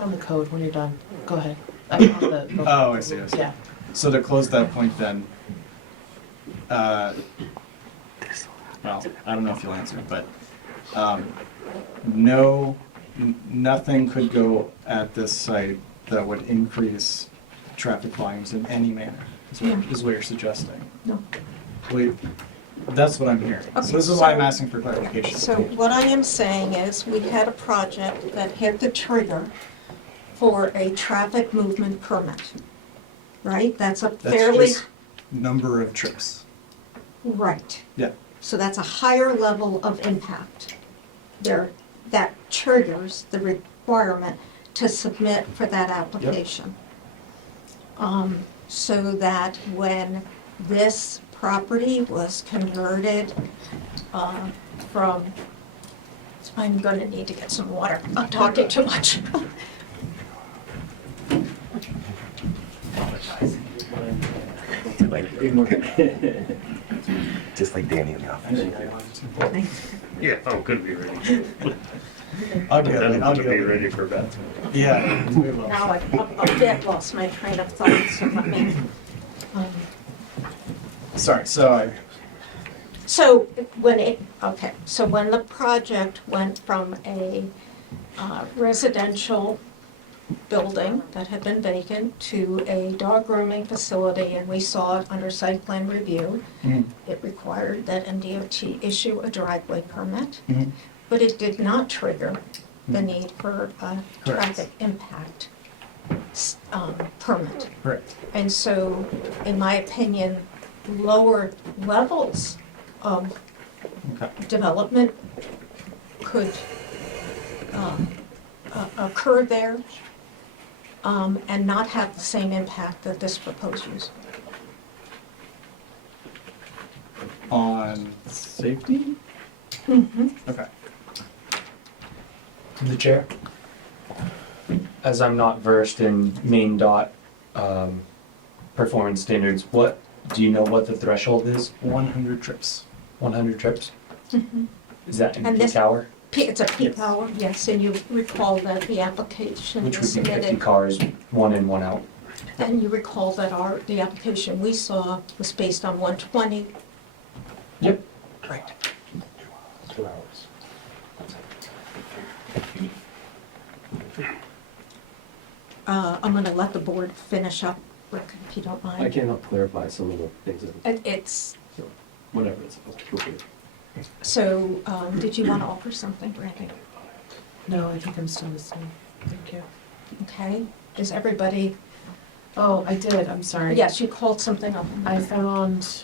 on the code when you're done. Go ahead. On the Oh, I see. Yeah. So to close that point then, well, I don't know if you'll answer, but nothing could go at this site that would increase traffic volumes in any manner, is what you're suggesting. No. Wait, that's what I'm hearing. Okay, So this is why I'm asking for clarification. So what I am saying is, we had a project that hit the trigger for a traffic movement permit, right? That's a That's fairly, just number of trips. right. Yeah. So that's a higher level of impact. That triggers the requirement to submit for that application. So that when this property was converted from, I'm gonna need to get some water, I'm talking too much. Just like Danny in the office. Yeah, oh, could be ready. I'll get it. Then I'll to get be it. ready for Beth. Yeah. we will. Now I've a bit lost my train of thought, so let me. Sorry. So So when the project went from a residential building that had been vacant to a dog grooming facility, and we saw it under site plan review, it required that MDOT issue a driveway permit, but it did not trigger the need for a traffic impact permit. correct. And so, in my opinion, lower levels of Okay. development could occur there and not have the same impact that this proposed use. On safety. Okay. The chair. As I'm not versed in Maine dot performance standards, do you know what the threshold is? 100 trips. 100 trips? Is that in And peak this- hour? It's a peak hour, yes, and you recall that the application Which was would be 50 submitted, cars, one in, one out. and you recall that the application we saw was based on 120. Yep. Right. 2 hours. I'm gonna let the board finish up, Rick, if you don't mind. I can help clarify some of the things, It's, whatever it's appropriate. so, did you want to offer something, Randy? No, I think I'm still listening. Thank you. Okay, is everybody, Oh, I did. I'm sorry. yes, you called something up. I found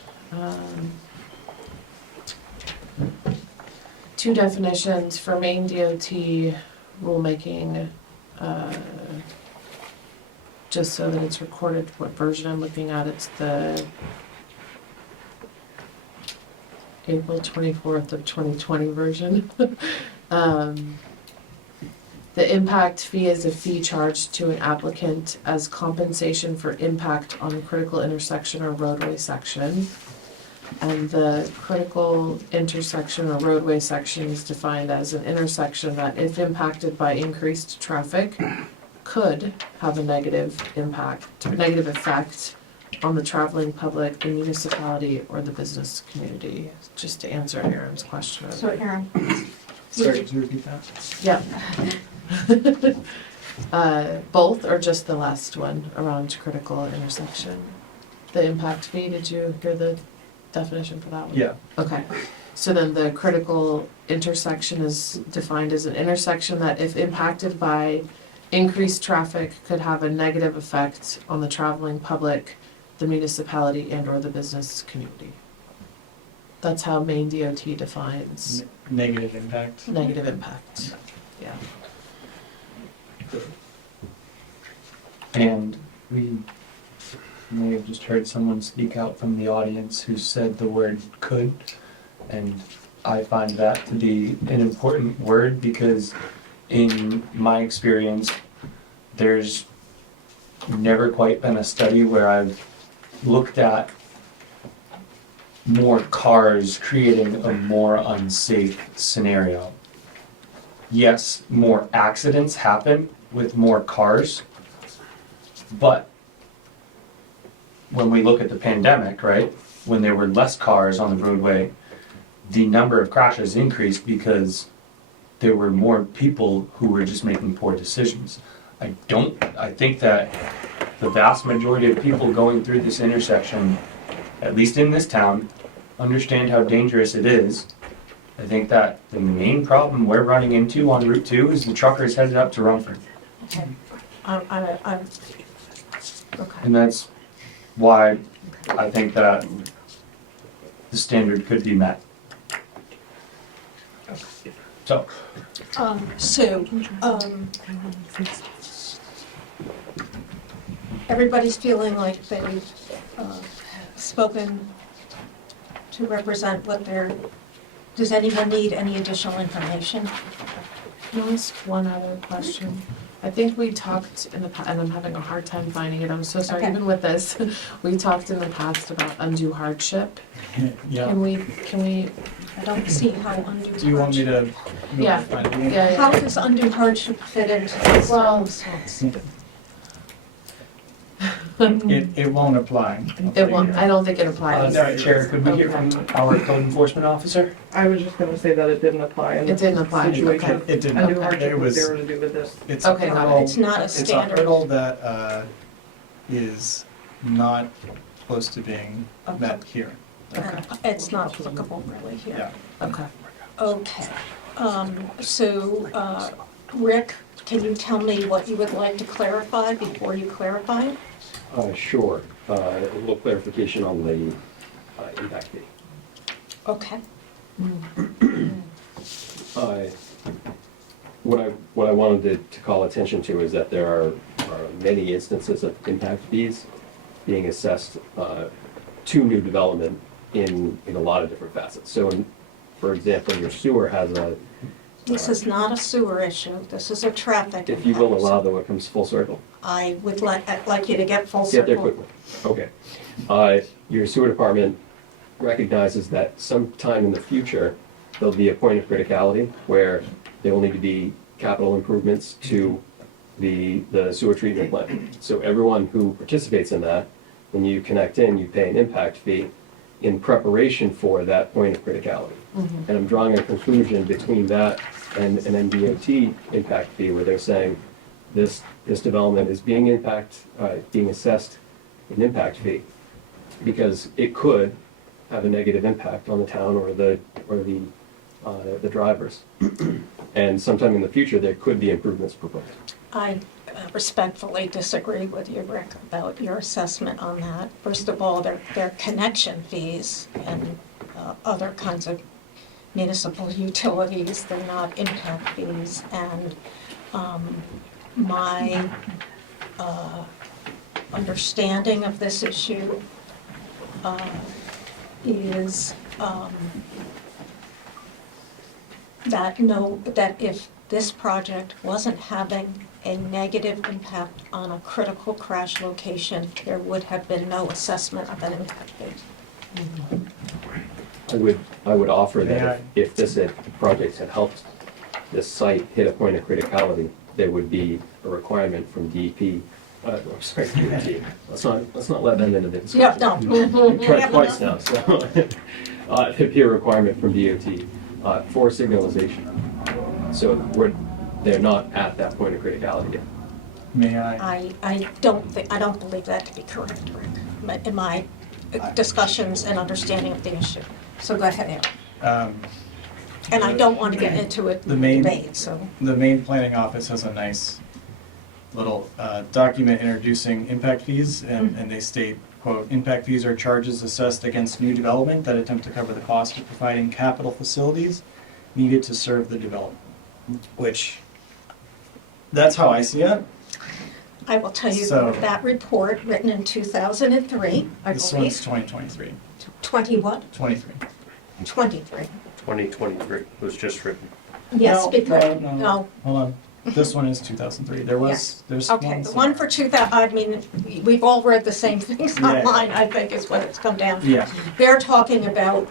two definitions for Maine DOT rulemaking, just so that it's recorded what version I'm looking at. It's the April 24th of 2020 version. The impact fee is a fee charged to an applicant as compensation for impact on a critical intersection or roadway section. And the critical intersection or roadway section is defined as an intersection that, if impacted by increased traffic, could have a negative effect on the traveling public, the municipality, or the business community. Just to answer Aaron's question. So Aaron, Sorry, could you repeat that? Yeah. Both or just the last one around critical intersection? The impact fee, did you hear the definition for that one? Yeah. Okay, so then the critical intersection is defined as an intersection that, if impacted by increased traffic, could have a negative effect on the traveling public, the municipality, and or the business community. That's how Maine DOT defines Negative impact. negative impact, yeah. And we may have just heard someone speak out from the audience who said the word could. And I find that to be an important word because in my experience, there's never quite been a study where I've looked at more cars creating a more unsafe scenario. Yes, more accidents happen with more cars. But when we look at the pandemic, right, when there were less cars on the roadway, the number of crashes increased because there were more people who were just making poor decisions. I think that the vast majority of people going through this intersection, at least in this town, understand how dangerous it is. I think that the main problem we're running into on Route 2 is the truckers headed up to Rumford. Okay. Okay. And that's why I think that the standard could be met. So, everybody's feeling like they've spoken to represent what they're, does anyone need any additional information? Can I ask one other question? I think we talked in the past, and I'm having a hard time finding it, I'm so sorry, Okay. even with this. We talked in the past about undue hardship. Yeah. Can we, I don't see how undue hardship. Do you want me to? Yeah. find it? How yeah, does undue hardship fit into this Well- circumstance? It won't apply. I'll tell it you won't, that. I don't think it applies. Chair, could we hear from our code enforcement officer? I was just gonna say that it didn't apply in It this didn't apply, situation. It did Undue not. hardship It was was, zero to do with this. it's a Okay, got it. hurdle. It's not a It's a standard. hurdle that is not close to being met here. Okay. It's not applicable really here. Yeah. Okay. Okay, Rick, can you tell me what you would like to clarify before you clarify? Sure. A little clarification on the impact fee. Okay. What I wanted to call attention to is that there are many instances of impact fees being assessed to new development in a lot of different facets. So, for example, your sewer has a, This is not a sewer issue, this is a traffic. if you will impact. allow, though it comes full circle. I would like you to get full Get there circle. quickly. Okay. Your sewer department recognizes that sometime in the future, there'll be a point of criticality where there will need to be capital improvements to the sewer treatment plant. So everyone who participates in that, when you connect in, you pay an impact fee in preparation for that point of criticality. And I'm drawing a conclusion between that and an MDOT impact fee where they're saying this development is being assessed an impact fee because it could have a negative impact on the town or the drivers. And sometime in the future, there could be improvements proposed. I respectfully disagree with you, Rick, about your assessment on that. First of all, they're connection fees and other kinds of municipal utilities, they're not impact fees. And my understanding of this issue is that if this project wasn't having a negative impact on a critical crash location, there would have been no assessment of an impact fee. I would offer May I? that if this project had helped this site hit a point of criticality, there would be a requirement from DEP, I'm sorry, DOT. Let's not let them into the discussion. Yeah, no. We've tried twice now, so. There'd be a requirement from DOT for signalization. So they're not at that point of criticality yet. May I? I don't believe that to be correct, Rick, in my discussions and understanding of the issue. So go ahead, Aaron. And I don't want to get into a The main- debate, so. The main planning office has a nice little document introducing impact fees, and they state, quote, "Impact fees are charges assessed against new development that attempt to cover the cost of providing capital facilities needed to serve the development," which, that's how I see it. I will tell you So- that report written in 2003, I This one's believe. 2023. 20 what? 23. 23. 2023 was just written. Yes, No, because, no. no, Hold on. This one is 2003. There's okay, one the one for 2000, I mean, we've all read the same things Yeah. online, I think is what it's come down to. Yeah. They're talking about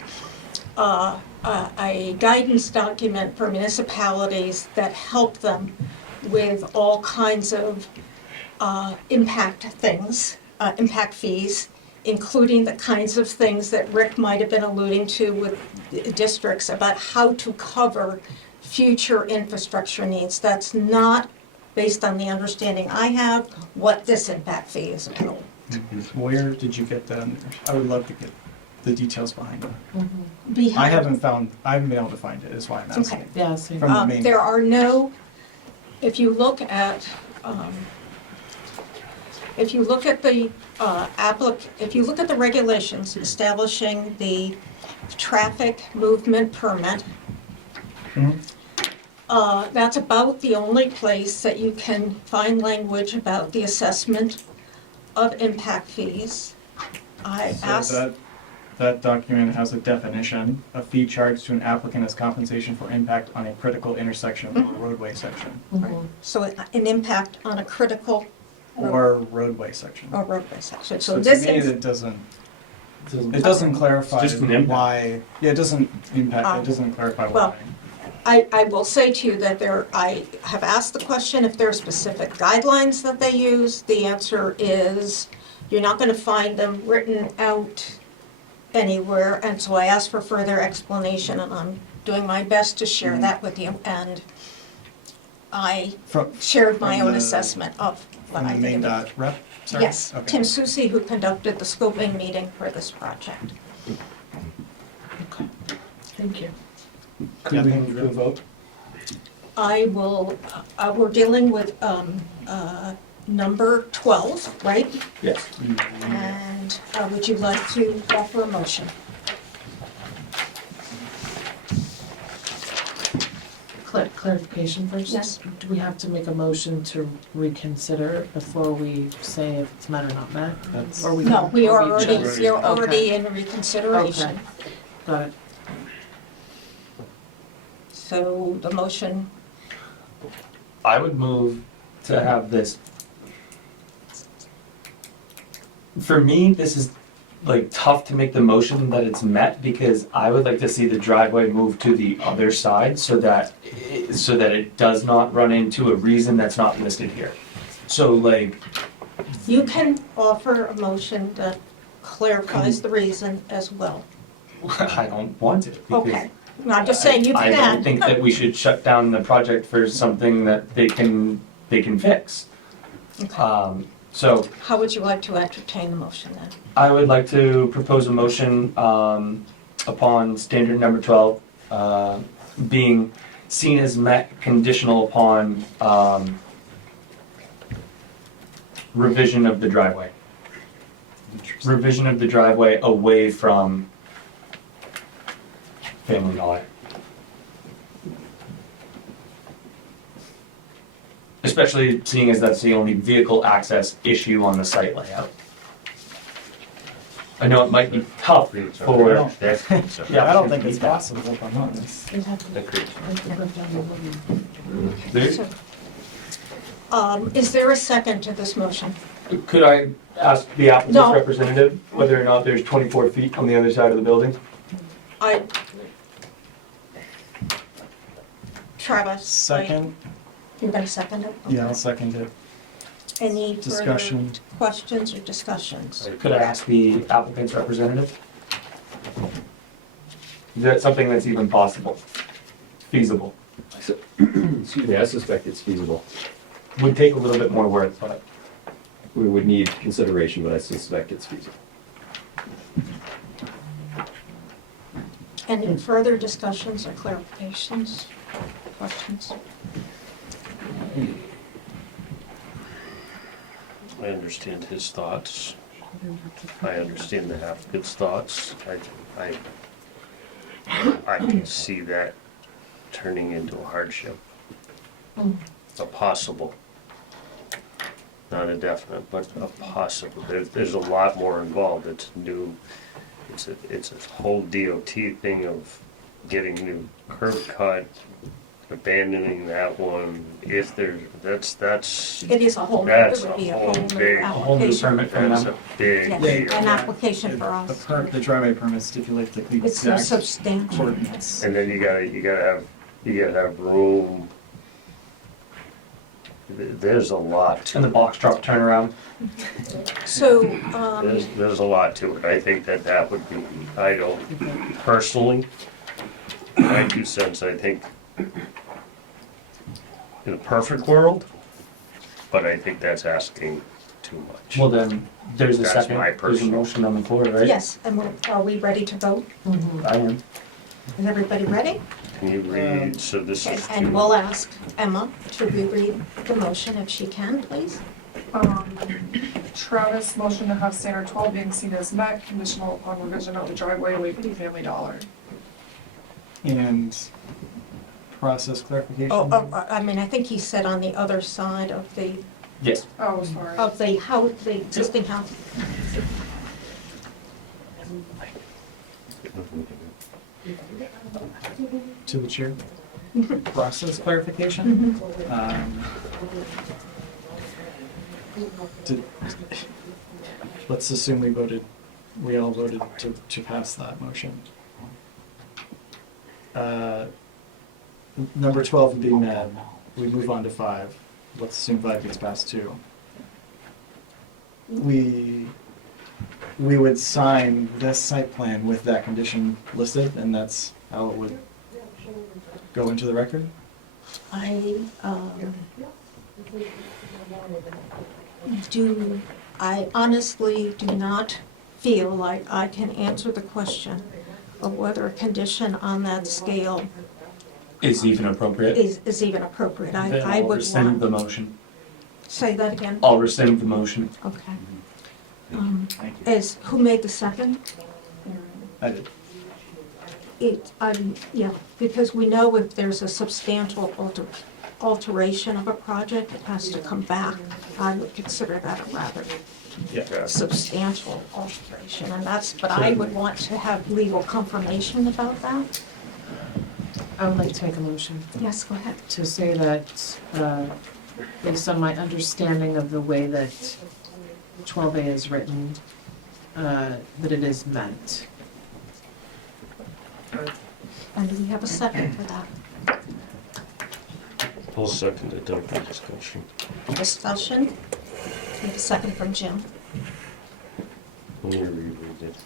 a guidance document for municipalities that help them with all kinds of impact things, impact fees, including the kinds of things that Rick might have been alluding to with districts about how to cover future infrastructure needs. That's not, based on the understanding I have, what this impact fee is about. Where did you get that? I would love to get the details behind it. Behind- I haven't been able to find it, is why I'm asking. Okay. Yeah, same. From the main. There are no, if you look at the if you look at the regulations establishing the traffic movement permit, Mhm. that's about the only place that you can find language about the assessment of impact fees. I So asked, that document has a definition, a fee charged to an applicant as compensation for impact on a critical intersection or roadway section. Mhm. so an impact on a critical Or roadway section. or roadway section. So So to this me, is, it doesn't clarify Just an impact. why, yeah, it doesn't impact, it doesn't clarify well, why. I will say to you that I have asked the question if there are specific guidelines that they use. The answer is, you're not going to find them written out anywhere, and so I asked for further explanation, and I'm doing my best to share that with you. And I From, shared my From own the- assessment of what from I the main think. dot rep, sorry? Yes, Okay. Tim Susi, who conducted the scoping meeting for this project. Okay. Thank you. Could we thank move you. to a vote? I will, we're dealing with number 12, right? Yes. And would you like to offer a motion? Clarification first? Yes. Do we have to make a motion to reconsider before we say if it's met or not met? That's- Or we No, we are or already, just- you're already Okay. in reconsideration. Got it. So the motion, I would move to have this. For me, this is like tough to make the motion that it's met because I would like to see the driveway move to the other side so that it does not run into a reason that's not listed here. So like, you can offer a motion that clarifies the reason as well. I don't want it because Okay, I'm just saying you I don't can. think that we should shut down the project for something that they can fix. Okay. So How would you like to entertain the motion then? I would like to propose a motion upon standard number 12 being seen as met conditional upon revision of the driveway. Revision of the driveway away from Family Dollar. Especially seeing as that's the only vehicle access issue on the site layout. I know it might be tough for, I don't think it's possible, if I'm honest. It had to- There- Is there a second to this motion? Could I ask the applicant's No. representative whether or not there's 24 feet on the other side of the building? Travis? Second, You're gonna second it? yeah, I'll second it. Any further Discussion. questions or discussions? Could I ask the applicant's representative? Is that something that's even possible? Feasible? Excuse me, I suspect it's feasible. Would take a little bit more work, but We would need consideration, but I suspect it's feasible. Any further discussions or clarifications, questions? I understand his thoughts. I understand the applicant's thoughts. I can see that turning into a hardship. A possible, not a definite, but a possible. There's a lot more involved. It's new, it's a whole DOT thing of getting new curb cut, abandoning that one. If there's, that's, It is a whole, it That's would a be a whole whole new big- a whole new application. permit from that's them. a big Yes, deal. an application for us. The driveway permit stipulates like the It's so exact substantial. ordinance. And then you gotta have room There's a lot to And the it. box truck turnaround. So, There's a lot to it. I think that would be, I don't, personally, my 2 cents, I think, in a perfect world, but I think that's asking too much. Well, then, there's a That's second, my there's a personal- motion on the floor, right? yes, and are we ready to vote? I am. Is everybody ready? Can you read, so this is And we'll ask Emma to reread the motion if she can, please. Travis motion to have standard 12 being seen as met, conditional upon revision of the driveway away from Family Dollar. And process clarification? I mean, I think he said on the other side of the Yes. Oh, sorry. house, the existing house. To the chair. Process clarification? Did- Let's assume we all voted to pass that motion. Number 12 would be met. We move on to 5. Let's assume 5 gets passed too. We would sign this site plan with that condition listed, and that's how it would go into the record? I honestly do not feel like I can answer the question of whether a condition on that scale Is even appropriate. is even appropriate. Then I I'll would rescind the want, motion. say that again? I'll rescind the motion. Okay. Who made the second? I did. Yeah, because we know if there's a substantial alteration of a project, it has to come back. I would consider that a rather Yeah. substantial alteration, and but I would want to have legal confirmation about that. I would like to make a motion Yes, go ahead. to say that, based on my understanding of the way that 12A is written, that it is meant. And do we have a second for that? I'll second it, don't be discussion. Discussion? We have a second from Jim. Let me reread it.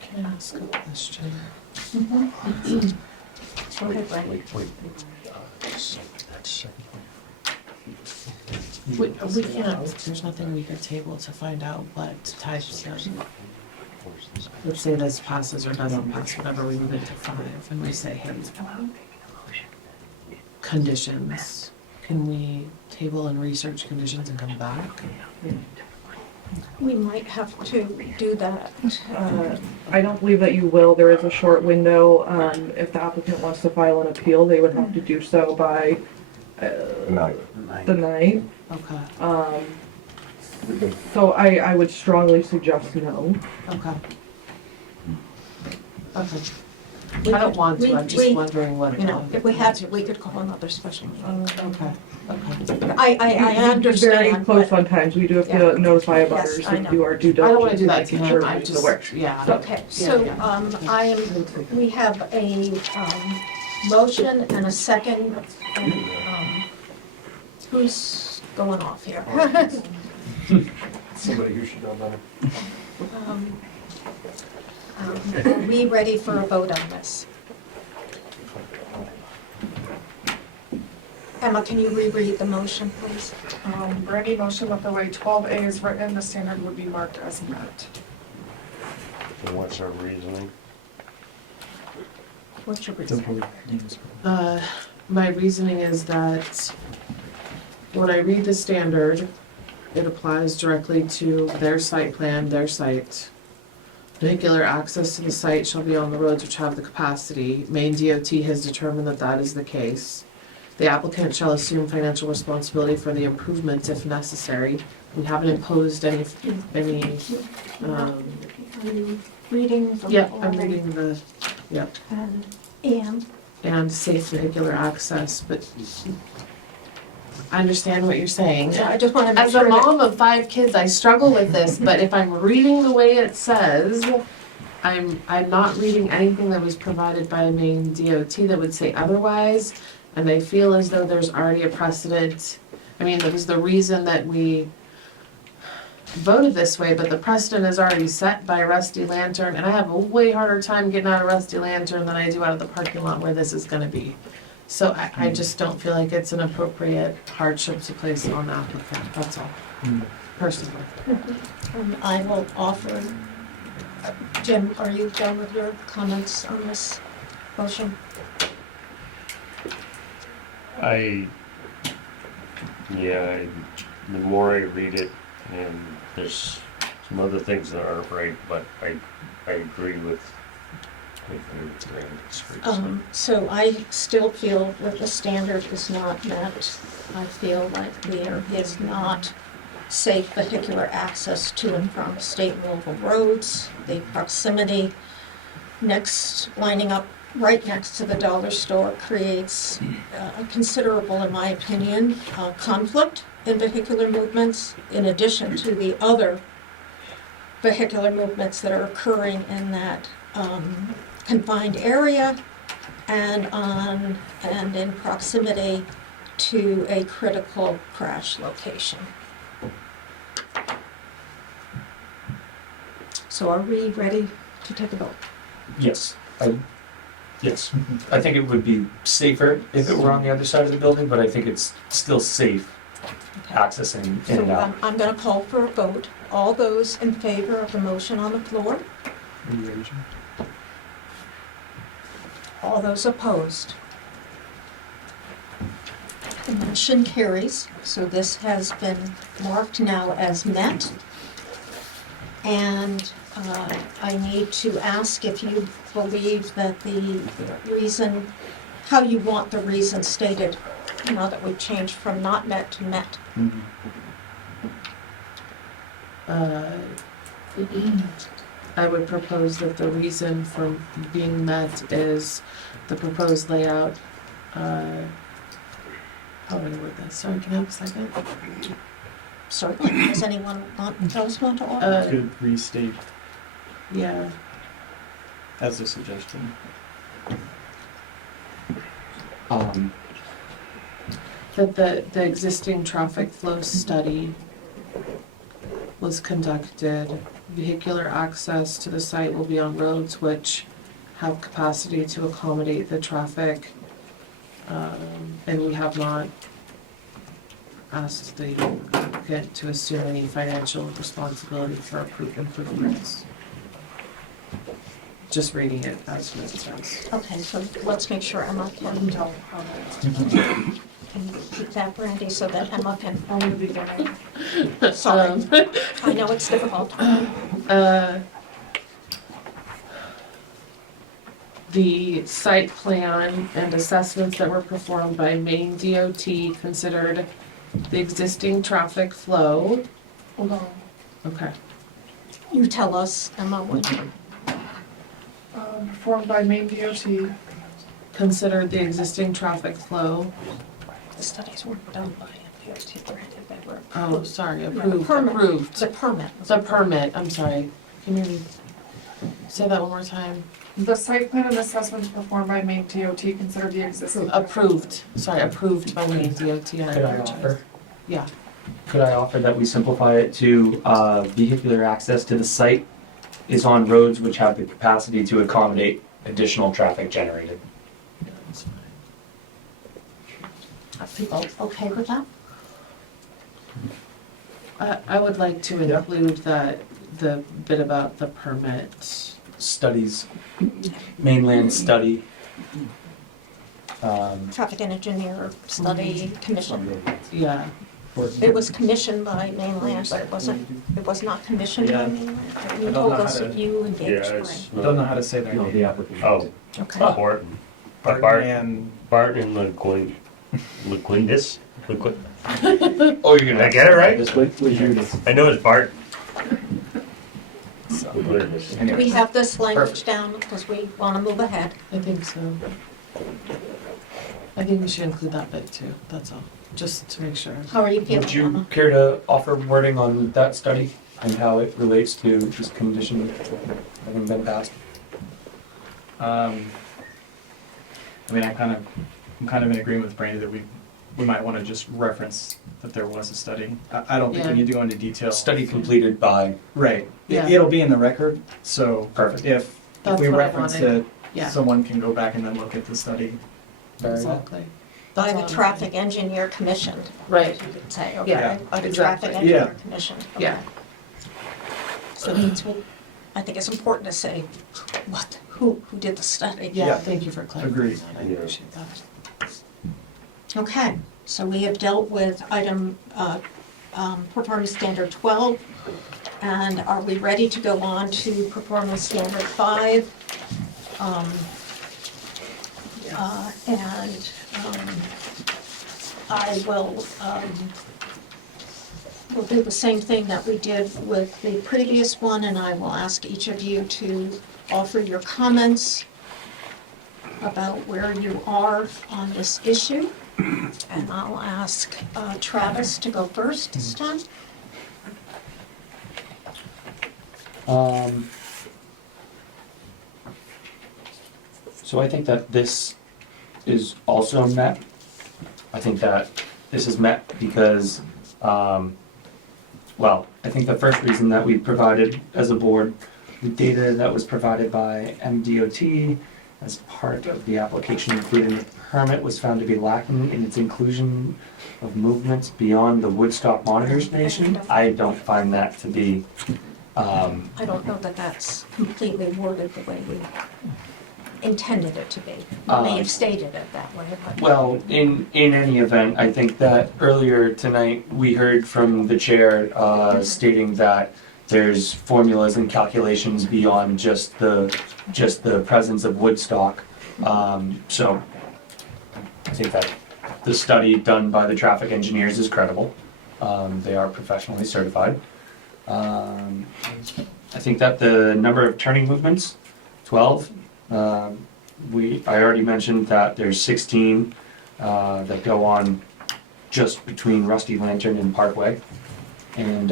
Can I ask a question? Go ahead, Brent. Wait. That's second. We can't, there's nothing we could table to find out what types of, let's say this passes or doesn't pass, whatever, we move it to 5, and we say, hey, conditions, can we table and research conditions and come back? We might have to do that. I don't believe that you will. There is a short window. If the applicant wants to file an appeal, they would have to do so by No. the night. Okay, So I would strongly suggest no. okay. Okay. I don't want to, I'm just wondering what. You know, if we had to, we could call another special meeting. Okay, okay. I Very understand, close but, on times. We do have Yeah. to notify Yes, abutters I and know. do our due I don't wanna diligence do in that to making sure him, I he's aware. just, yeah. okay, so, we have a, motion and a second, and, who's going off here? Somebody who should know better. Are we ready for a vote on this? Emma, can you reread the motion, please? Brandy motion that the way 12A is written, the standard would be marked as met. And what's our reasoning? What's your reason? My reasoning is that when I read the standard, it applies directly to their site plan, their site. Vehicular access to the site shall be on the roads which have the capacity. Maine DOT has determined that that is the case. The applicant shall assume financial responsibility for the improvements if necessary. We haven't imposed any reading the Yep, I'm following, reading the, yep, and safe vehicular access, but I understand what you're saying. yeah, I just want to make As a sure that, mom of 5 kids, I struggle with this, but if I'm reading the way it says, I'm not reading anything that was provided by Maine DOT that would say otherwise, and I feel as though there's already a precedent. I mean, that was the reason that we voted this way, but the precedent is already set by Rusty Lantern, and I have a way harder time getting out of Rusty Lantern than I do out of the parking lot where this is gonna be. So I just don't feel like it's an appropriate hardship to place on the applicant, that's all, personally. I will offer, Jim, are you done with your comments on this motion? The more I read it, and there's some other things that aren't right, but I agree with Randy's. So I still feel that the standard is not met. I feel like there is not safe vehicular access to and from state and local roads. The proximity lining up right next to the dollar store creates considerable, in my opinion, conflict in vehicular movements, in addition to the other vehicular movements that are occurring in that confined area and in proximity to a critical crash location. So are we ready to take a vote? Yes. Yes. I think it would be safer if it were on the other side of the building, but I think it's still safe accessing in So and out. I'm going to call for a vote. All those in favor of the motion on the floor? All those opposed? The motion carries, so this has been marked now as met. And I need to ask if you believe that the reason, how you want the reason stated, now that we've changed from not met to met. I would propose that the reason for being met is the proposed layout. How do I word this? Sorry, can I have a second? Sorry, does anyone else want to offer? Could restate Yeah, as a suggestion. that the existing traffic flow study was conducted. Vehicular access to the site will be on roads which have capacity to accommodate the traffic. And we have not asked the applicant to assume any financial responsibility for improvements. Just reading it as it says. Okay, so let's make sure Emma can keep that, Brandy, so that Emma can. I'm gonna be there. Sorry, I know it's difficult. The site plan and assessments that were performed by Maine DOT considered the existing traffic flow. Hold on. Okay. You tell us, Emma, what Performed by Maine DOT. Considered the existing traffic flow. the studies were done by MDOT, granted that were. Oh, sorry, Yeah, approved, permit. approved. The permit. The permit, I'm sorry. Can you say that one more time? The site plan and assessments performed by Maine DOT consider the existing. Approved, sorry, approved by Maine DOT, I Could I apologize. offer? Yeah, Could I offer that we simplify it to vehicular access to the site is on roads which have the capacity to accommodate additional traffic generated? that's fine. Are people okay with that? I would like to include that, the bit about the permit. Studies, mainland study. Traffic and engineer study commission. Yeah, It was commissioned by mainland, but it was not commissioned by Yeah. mainland. You don't told know us how that to- you engaged it's Ray. Don't know how to say their No, name. the applicant. Oh, Okay. Barton. Barton Barton Liquindis? Oh, you're Did I get it right? This way, was you, I know it's Bart. Do we have this language down because we want to move ahead? I think so. I think we should include that bit too, that's all, just to make sure. How are you Would feeling, you Emma? care to offer wording on that study and how it relates to this condition having been passed? I mean, I'm kind of in agreement with Brandy that we might want to just reference that there was a study. I don't think we Yeah. need to go into detail. Study completed by, Right. Yeah. It'll be in the record, so perfect. if That's we what I reference wanted. it, Yeah, someone can go back and then look at the study. Very well. exactly. By That's the all I traffic engineer commissioned, Right, you could say, Yeah, okay? By the exactly. traffic engineer Yeah. commissioned. yeah, okay. So that's what, I think it's important to say, who did the study? yeah, Yeah. thank you for clarifying Agreed. that, I Yeah. appreciate that. Okay, so we have dealt with item, performance standard 12, and are we ready to go on to performance standard 5? And I will, we'll do the same thing that we did with the previous one, and I will ask each of you to offer your comments about where you are on this issue. And I'll ask Travis to go first this time. So I think that this is also met. I think that this is met because, well, I think the first reason that we provided as a board, the data that was provided by MDOT as part of the application included in the permit was found to be lacking in its inclusion of movements beyond the Woodstock monitor station. I don't find that to be, I don't know that that's completely worded the way we intended it to be. We may have stated it that way, but. well, in any event, I think that earlier tonight, we heard from the chair stating that there's formulas and calculations beyond just the presence of Woodstock. So I think that the study done by the traffic engineers is credible. They are professionally certified. I think that the number of turning movements, 12, I already mentioned that there's 16 that go on just between Rusty Lantern and Parkway. And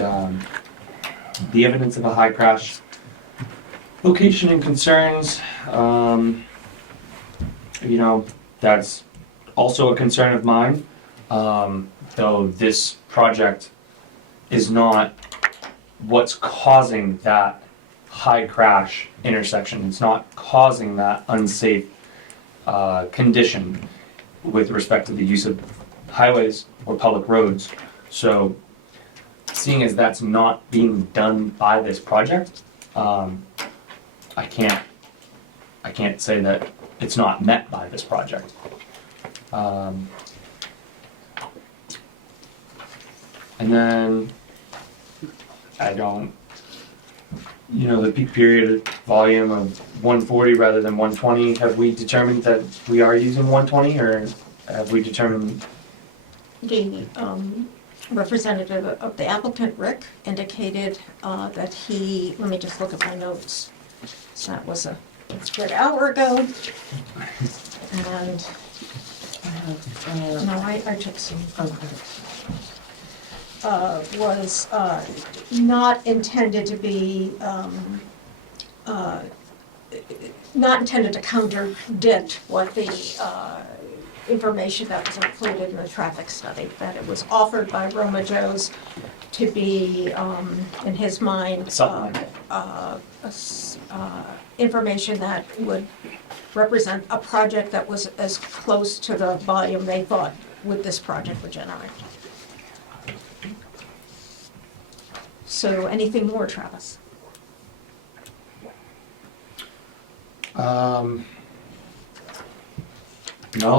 the evidence of a high crash location and concerns, that's also a concern of mine. Though this project is not what's causing that high crash intersection. It's not causing that unsafe condition with respect to the use of highways or public roads. So seeing as that's not being done by this project, I can't say that it's not met by this project. And then the peak period volume of 140 rather than 120, have we determined that we are using 120, or have we determined? The representative of the applicant, Rick, indicated that he, let me just look at my notes. So that was a good hour ago. And, I have, no, I took some. okay. Was not intended to be, not intended to contradict what the information that was included in the traffic study, that it was offered by Roma Joe's to be, in his mind, information that would represent a project that was as close to the volume they thought this project would generate. So anything more, Travis? No,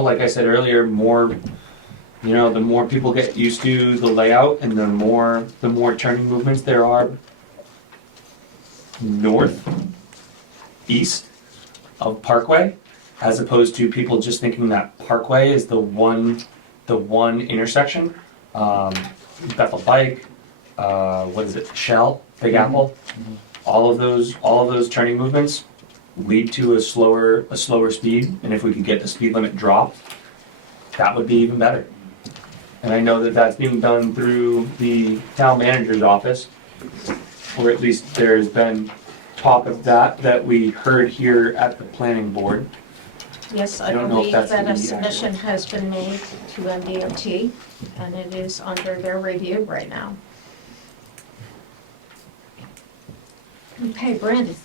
like I said earlier, the more people get used to the layout and the more turning movements there are north, east of Parkway, as opposed to people just thinking that Parkway is the one intersection. Bethel Bike, what is it, Shell, Big Apple. all of those turning movements lead to a slower speed, and if we could get the speed limit dropped, that would be even better. And I know that that's being done through the town manager's office, or at least there's been talk of that we heard here at the planning board. Yes, I I don't know if believe that's that gonna a be submission has been made to MDOT, and it is under their review right now. Okay, Brandon.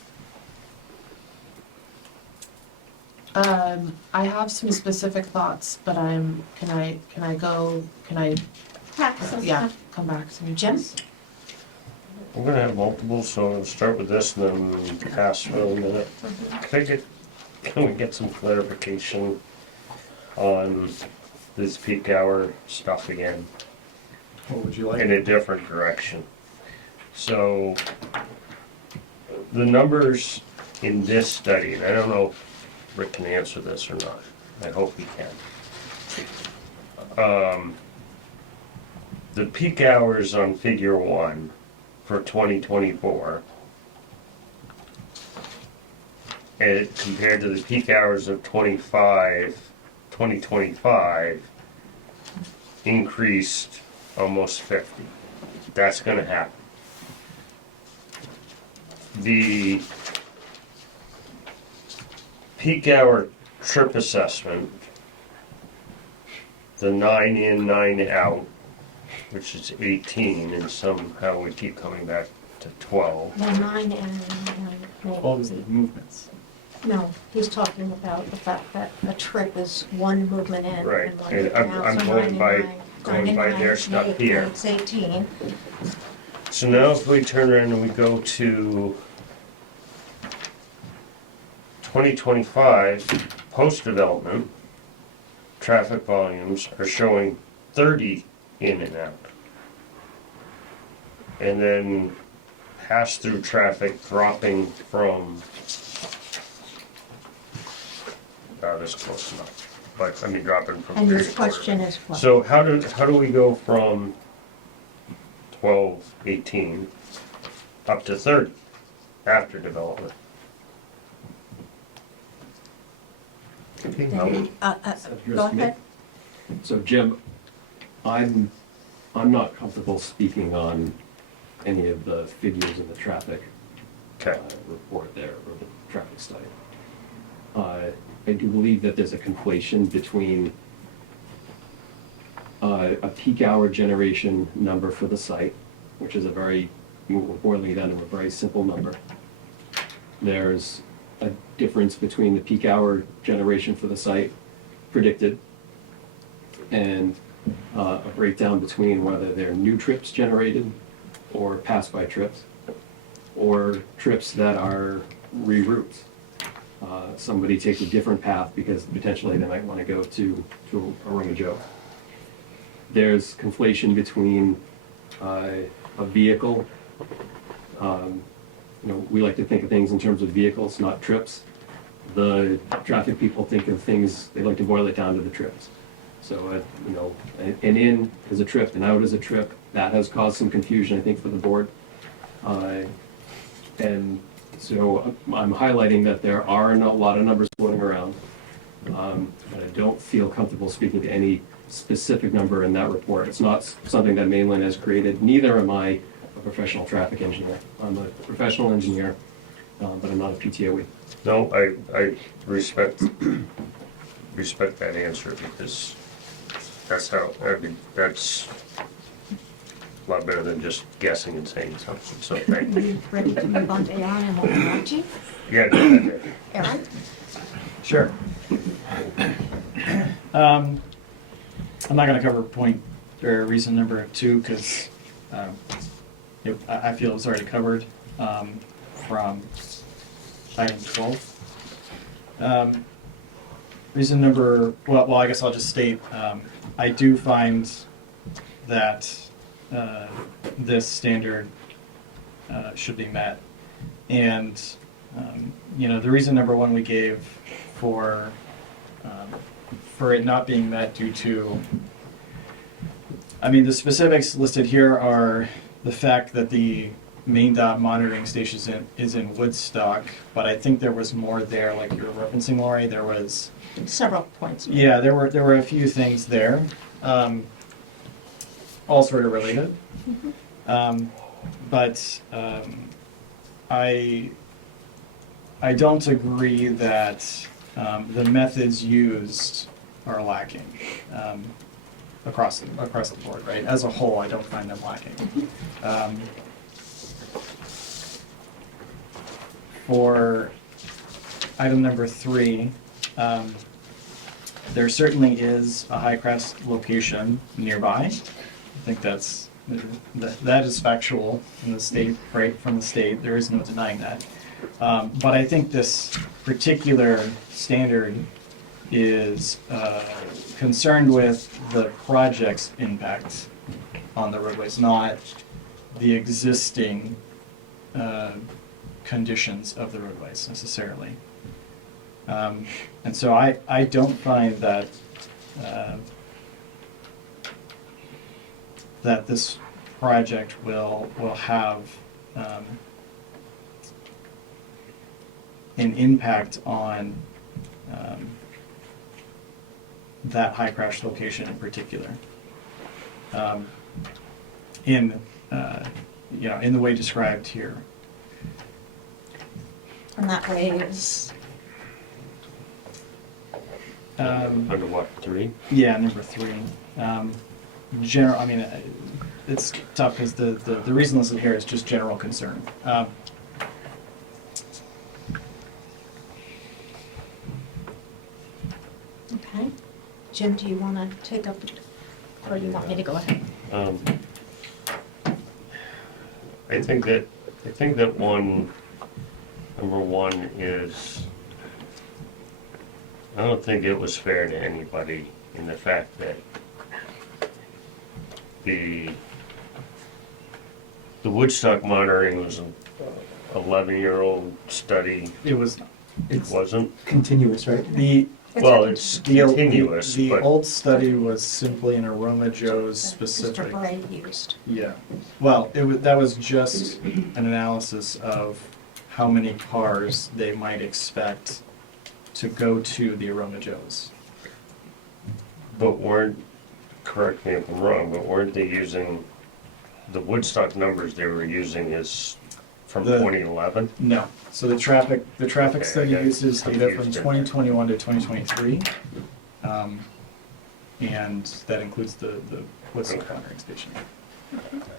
I have some specific thoughts, but can I come back to me, Jim? please? We're gonna have multiple, so I'll start with this and then pass for a minute. Can we get some clarification on this peak hour stuff again What would you like? in a different direction? So, the numbers in this study, and I don't know if Rick can answer this or not, I hope he can. The peak hours on figure 1 for 2024 and compared to the peak hours of 2025 increased almost 50. That's gonna happen. The peak hour trip assessment, the 9 in, 9 out, which is 18, and somehow we keep coming back to 12. No, 9 and All these movements. no, he's talking about the fact that a trip is one movement in Right, and one and movement I'm out. So going 9 and by- 9, going 9 and by 9, their stuff make- here. makes 18. So now if we turn around and we go to 2025, post-development, traffic volumes are showing 30 in and out. And then pass-through traffic dropping from, that's close enough, but I mean dropping from And 3 his to 4. question is what? So how do we go from 12, 18 up to 30 after development? Go ahead. So Jim, I'm not comfortable speaking on any of the figures in the traffic Okay. report there, or the traffic study. I do believe that there's a conflation between a peak hour generation number for the site, which is we're boiling it down to a very simple number. There's a difference between the peak hour generation for the site predicted and a breakdown between whether they're new trips generated or pass-by trips, or trips that are reroutes. Somebody takes a different path because potentially they might want to go to a Roman Joe. There's conflation between a vehicle. We like to think of things in terms of vehicles, not trips. The traffic people think of things, they like to boil it down to the trips. So, an in is a trip, an out is a trip. That has caused some confusion, I think, for the board. And so I'm highlighting that there are a lot of numbers floating around. But I don't feel comfortable speaking to any specific number in that report. It's not something that Mainland has created. Neither am I a professional traffic engineer. I'm a professional engineer, but I'm not a PTOE. No, I respect that answer because that's that's a lot better than just guessing and saying something, so thank Are you. you ready to move on to Aaron and Wallachie? Yeah, go ahead. Aaron? Sure. I'm not gonna cover point or reason number 2 because I feel it's already covered from item 12. Reason number, well, I guess I'll just state, I do find that this standard should be met. And, the reason number 1 we gave for it not being met due to, the specifics listed here are the fact that the main dot monitoring station is in Woodstock, but I think there was more there, like you were referencing, Lori. There was, Several points. yeah, there were a few things there, all sort of related. But I don't agree that the methods used are lacking across the board, right? As a whole, I don't find them lacking. For item number 3, there certainly is a high crash location nearby. I think that is factual in the state, right, from the state. There is no denying that. But I think this particular standard is concerned with the project's impact on the roadways, not the existing conditions of the roadways necessarily. And so I don't find that that this project will have an impact on that high crash location in particular. In the way described here. And that way is, Under what, 3? Yeah, number 3. It's tough because the reason listed here is just general concern. okay. Jim, do you want to take up, or you want me to go ahead? I think that number 1 is, I don't think it was fair to anybody in the fact that the Woodstock monitoring was an 11-year-old study. It was. It wasn't? Continuous, right? Well, it's continuous, The but old study was simply an aroma Joe's specific. Mr. Bray used. Yeah. Well, that was just an analysis of how many cars they might expect to go to the aroma Joe's. But correct me if I'm wrong, but weren't they using, the Woodstock numbers they were using is from The- 2011? No. So the traffic Okay, study I got uses data from confused there. 2021 to 2023. And that includes the Woodstock Okay. monitoring station.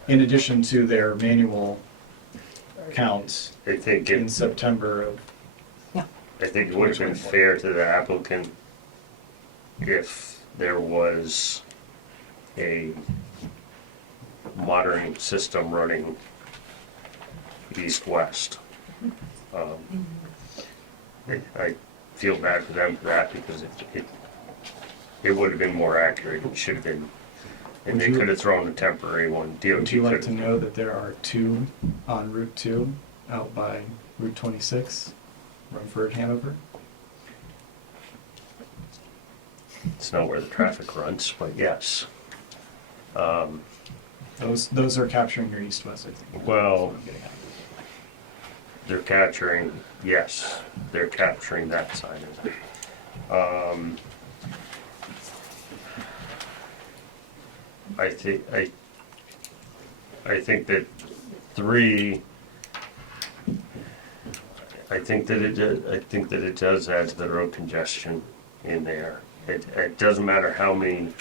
In addition to their manual count I think in September of, I think it would have been fair to the applicant if there was a monitoring system running east-west. I feel bad for them for that because it would have been more accurate. It should have been, and Would they you- could have thrown a temporary one. DOT would you like could to have. know that there are 2 on Route 2 out by Route 26, Rumford, Hanover? It's not where the traffic runs, but yes. Those are capturing your east-west, I think. Well- That's what I'm getting at. They're capturing, yes, they're capturing that side of it. I think that 3, I think that it does add to the road congestion in there. It doesn't matter how many,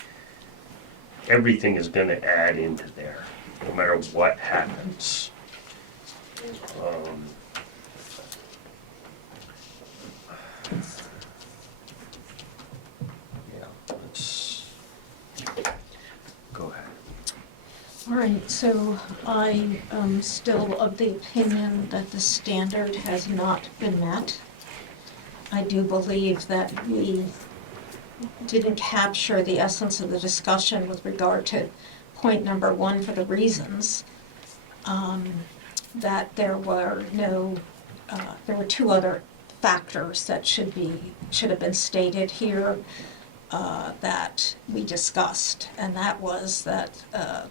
everything is gonna add into there, no matter what happens. Yeah, let's go ahead. All right, so I am still of the opinion that the standard has not been met. I do believe that we didn't capture the essence of the discussion with regard to point number 1 for the reasons that there were 2 other factors that should have been stated here that we discussed, and that was that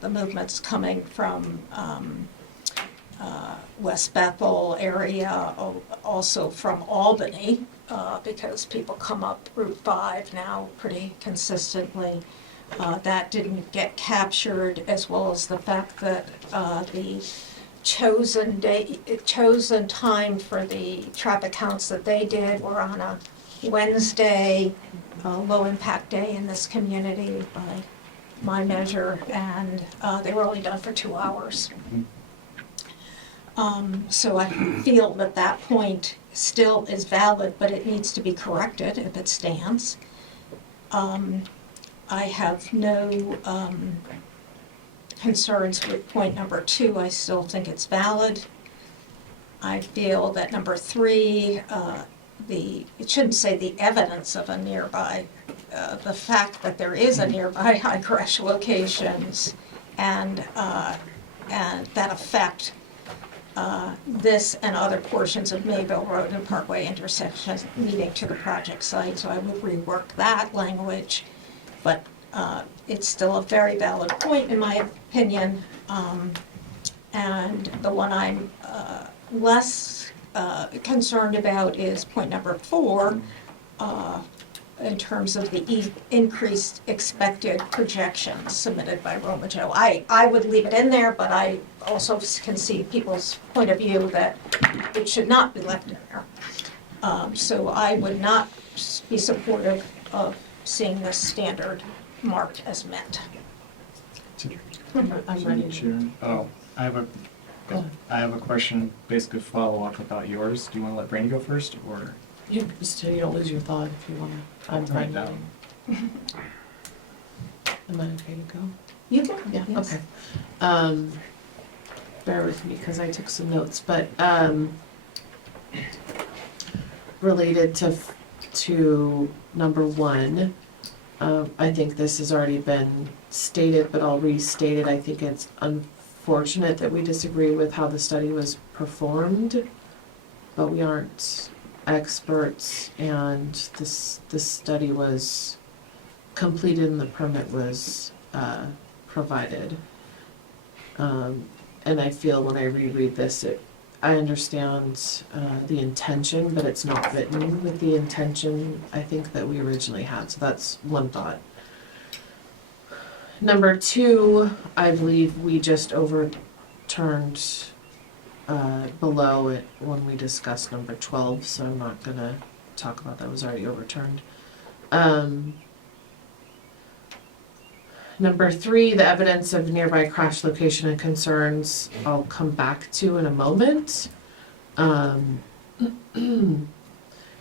the movement's coming from West Bethel area, also from Albany, because people come up Route 5 now pretty consistently. That didn't get captured, as well as the fact that the chosen time for the traffic counts that they did were on a Wednesday, low impact day in this community by my measure, and they were only done for 2 hours. So I feel that that point still is valid, but it needs to be corrected if it stands. I have no concerns with point number 2. I still think it's valid. I feel that number 3, it shouldn't say the evidence of a nearby, the fact that there is a nearby high crash locations and that affect this and other portions of Mayville Road and Parkway intersections leading to the project site. So I would rework that language, but it's still a very valid point in my opinion. And the one I'm less concerned about is point number 4, in terms of the increased expected projections submitted by W.H.A.T. I would leave it in there, but I also can see people's point of view that it should not be left in there. So I would not be supportive of seeing this standard marked as met. I'm ready. Sharon? Oh, I have a question, basically follow up about yours. Do you want to let Brandy go first, or? You don't lose your thought if you want to. I'm fine. Right Am I okay to go? You can, Yeah, yes. okay. Bear with me because I took some notes, but related to number 1, I think this has already been stated, but I'll restate it. I think it's unfortunate that we disagree with how the study was performed, but we aren't experts, and this study was completed and the permit was provided. And I feel when I reread this, I understand the intention, but it's not written with the intention I think that we originally had. So that's one thought. Number 2, I believe we just overturned below it when we discussed number 12, so I'm not gonna talk about that. It was already overturned. Number 3, the evidence of nearby crash location and concerns, I'll come back to in a moment.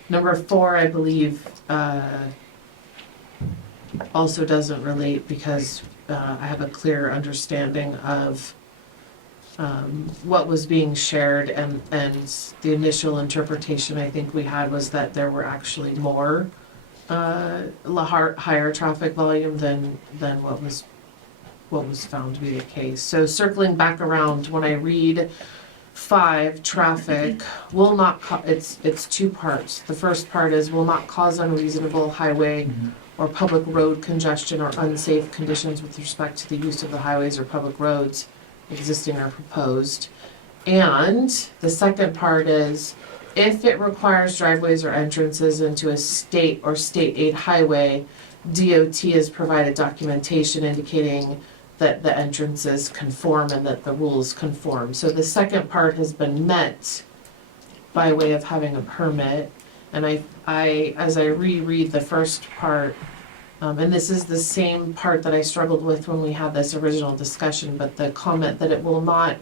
Number 4, I believe, also doesn't relate because I have a clear understanding of what was being shared, and the initial interpretation I think we had was that there were actually more higher traffic volume than what was found to be the case. So circling back around, when I read 5, traffic will not it's 2 parts. The first part is will not cause unreasonable highway or public road congestion or unsafe conditions with respect to the use of the highways or public roads existing or proposed. And the second part is if it requires driveways or entrances into a state or state aid highway, DOT has provided documentation indicating that the entrances conform and that the rules conform. So the second part has been met by way of having a permit. And I as I reread the first part, and this is the same part that I struggled with when we had this original discussion, but the comment that it will not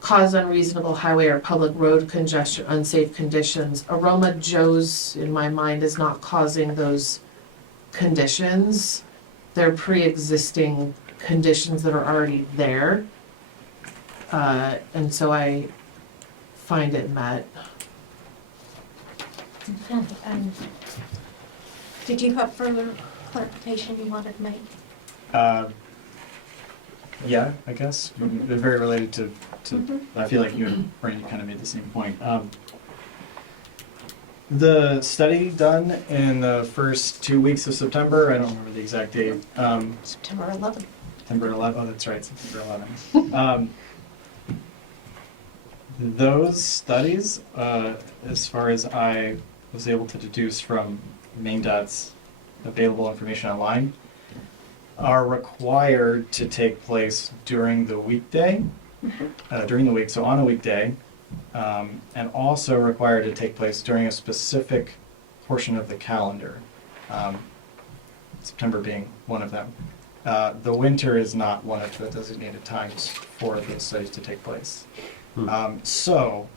cause unreasonable highway or public road congestion, unsafe conditions. Aroma Joe's, in my mind, is not causing those conditions. They're pre-existing conditions that are already there. And so I find it met. And did you have further clarification you wanted to make? Yeah, I guess. They're very related to I feel like you and Brandy kind of made the same point. The study done in the first 2 weeks of September, I don't remember the exact date. September 11th. September 11th, oh, that's right, September 11th. Those studies, as far as I was able to deduce from MainDOT's available information online, are required to take place during the weekday, during the week, so on a weekday, and also required to take place during a specific portion of the calendar, September being one of them. The winter is not one of the designated times for those studies to take place. So,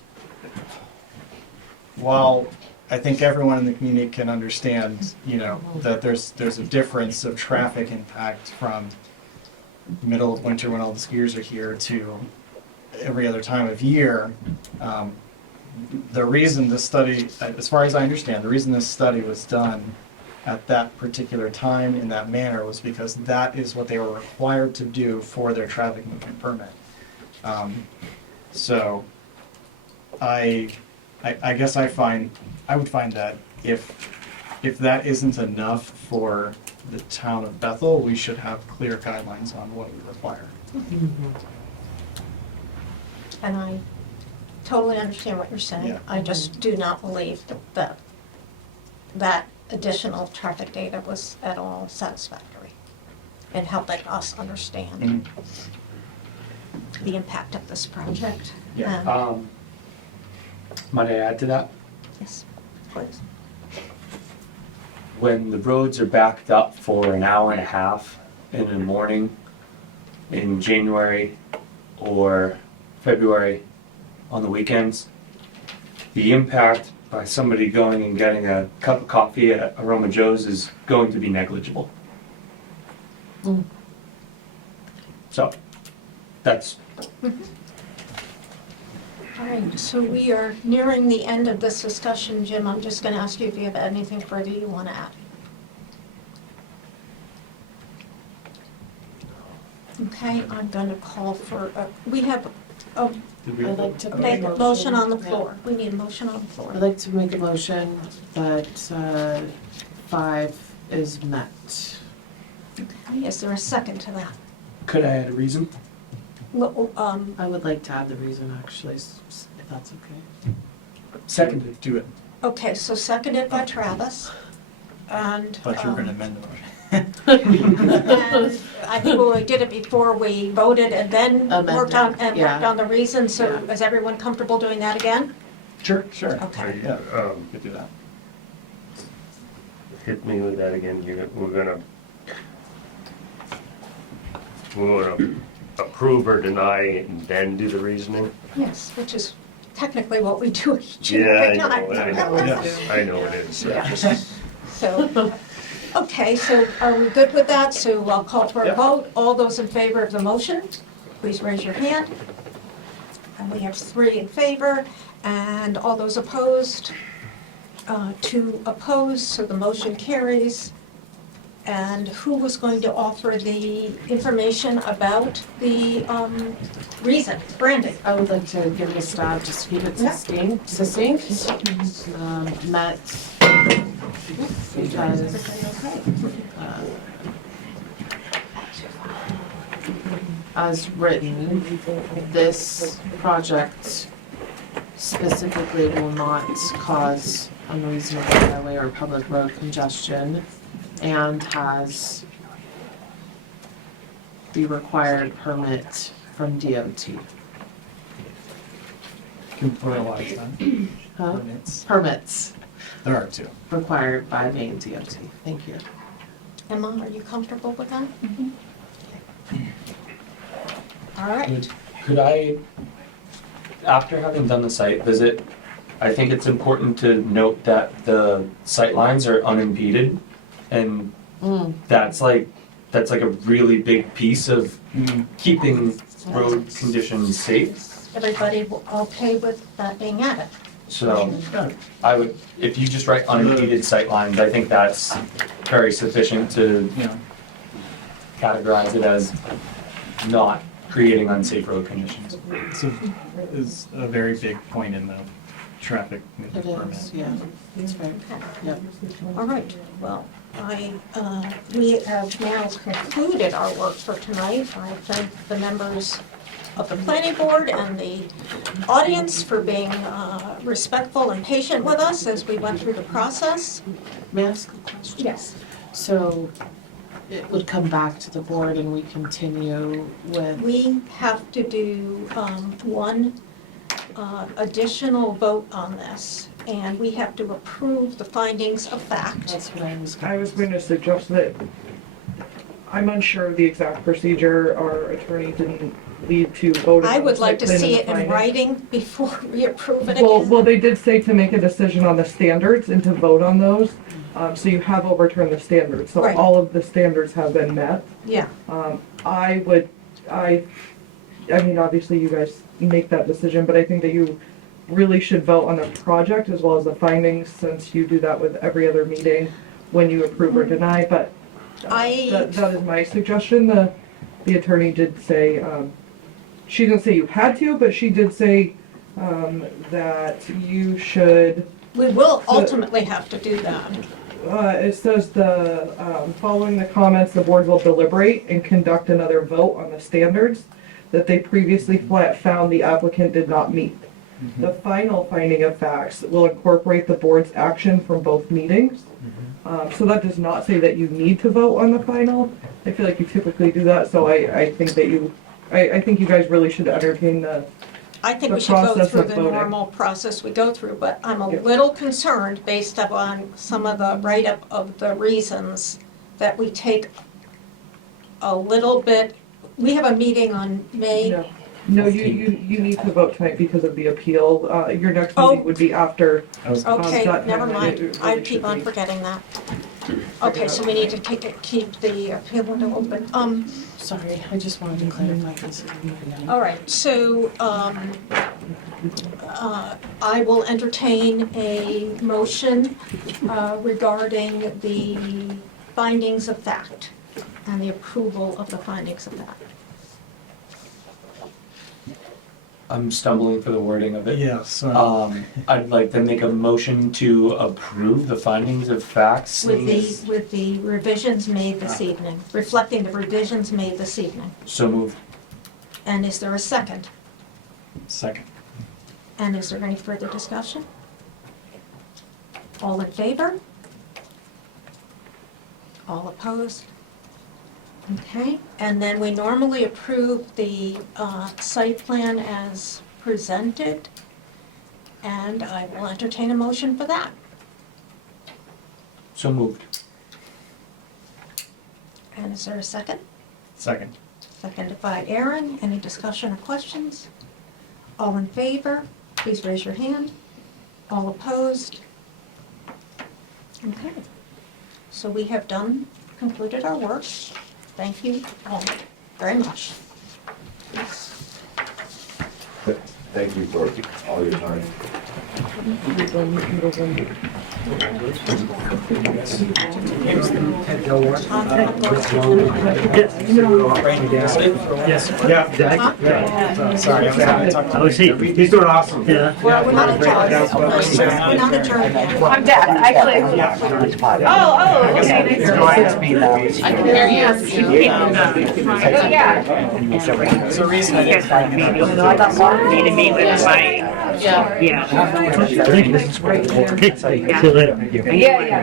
while I think everyone in the community can understand, that there's a difference of traffic impact from middle of winter when all the skiers are here to every other time of year, the reason this study, as far as I understand, the reason this study was done at that particular time in that manner was because that is what they were required to do for their traffic movement permit. So I guess I would find that if that isn't enough for the town of Bethel, we should have clear guidelines on what we require. And I totally understand what you're saying. Yeah. I just do not believe that additional traffic data was at all satisfactory in helping us understand the impact of this project. Yeah. Might I add to that? Yes, please. When the roads are backed up for an hour and a half in the morning in January or February on the weekends, the impact by somebody going and getting a cup of coffee at Aroma Joe's is going to be negligible. So, that's All right, so we are nearing the end of this discussion. Jim, I'm just going to ask you if you have anything further you want to add. Okay, I'm going to call for, we have a Did we- I'd like to make a motion on the Yeah. floor. We need a motion on the floor. I'd like to make a motion that 5 is met. Okay, is there a second to that? Could I add a reason? Well, I would like to add the reason actually, if that's okay. Seconded. Do it. okay, so seconded by Travis. And. Thought you were gonna amend the motion. And I think we did it before we voted and then worked on, yeah. the reason, so Yeah. is everyone comfortable doing that again? Sure. Okay. Yeah, could do that. Hit me with that again. We're gonna approve or deny and then do the reasoning? Yes, which is technically what we do each and Yeah, every I time. know, Yeah. I know it is. Yeah. So, okay, so are we good with that? So I'll call for a Yep. vote. All those in favor of the motion, please raise your hand. And we have 3 in favor, and all those opposed, 2 opposed, so the motion carries. And who was going to offer the information about the reason, branding? I would like to give it a stab, just to keep it Yeah. succinct. Met because as written, this project specifically will not cause unreasonable highway or public road congestion and has the required permit from DOT. Can pluralize that. Huh? Permits. Permits There are 2. required by Maine DOT. Thank you. Emma, are you comfortable with that? All right. Could I, after having done the site visit, I think it's important to note that the sight lines are unimpeded, and that's like a really big piece of keeping road conditions safe. Everybody okay with that being added? So I would, if you just write unimpeded sight lines, I think that's very sufficient to Yeah. categorize it as not creating unsafe road conditions. Is a very big point in the traffic It movement permit. is, yeah, it's fair. Yep. All right, well, we have now concluded our work for tonight. I thank the members of the planning board and the audience for being respectful and patient with us as we went through the process. May I ask a question? Yes. So it would come back to the board and we continue with, We have to do one additional vote on this, and we have to approve the findings of fact. that's what I was going to suggest that, I'm unsure of the exact procedure, our attorney didn't lead to vote on I the would like site to plan see and it the in findings. writing before we approve it Well, again. they did say to make a decision on the standards and to vote on those, so you have overturned the standards, so Right. all of the standards have been met. Yeah, I mean, obviously you guys make that decision, but I think that you really should vote on the project as well as the findings, since you do that with every other meeting when you approve or deny, but that is my suggestion. The attorney did say, she didn't say you had to, but she did say, that you should, we will ultimately have to do that. it says following the comments, the board will deliberate and conduct another vote on the standards that they previously found the applicant did not meet. The final finding of facts will incorporate the board's action from both meetings. So that does not say that you need to vote on the final. I feel like you typically do that, so I think that I think you guys really should entertain I think The we should go process through of the voting. normal process we go through, but I'm a Yeah. little concerned based upon some of the write-up of the reasons that we take a little bit, we have a meeting on May. No, you need to vote tonight because of the appeal. Your next Oh. meeting would be after. Okay, that never timeline, mind, it I really keep should on be. forgetting that. Okay, so we need to keep the appeal window open. sorry, I just wanted to clarify this. All right, so I will entertain a motion regarding the findings of fact and the approval of the findings of fact. I'm stumbling for the wording of it. Yeah, so, I'd like to make a motion to approve the findings of facts. With the revisions made this evening, reflecting the revisions made this evening. So moved. And is there a second? second. And is there any further discussion? All in favor? All opposed? Okay, and then we normally approve the site plan as presented, and I will entertain a motion for that. So moved. And is there a second? Second. Seconded by Aaron. Any discussion or questions? All in favor, please raise your hand. All opposed? Okay. So we have concluded our work. Thank you all very much. Thank you for all your time. Sorry, I talked to He's doing awesome. Yeah. Well, we're not adjourned. We're not adjourned yet. I'm deaf, actually. Oh, okay. I can hear you. Yeah. There's a reason I didn't find it. I thought Mark needed me with my, Yeah. yeah. This is great. Okay, see you later. Yeah. I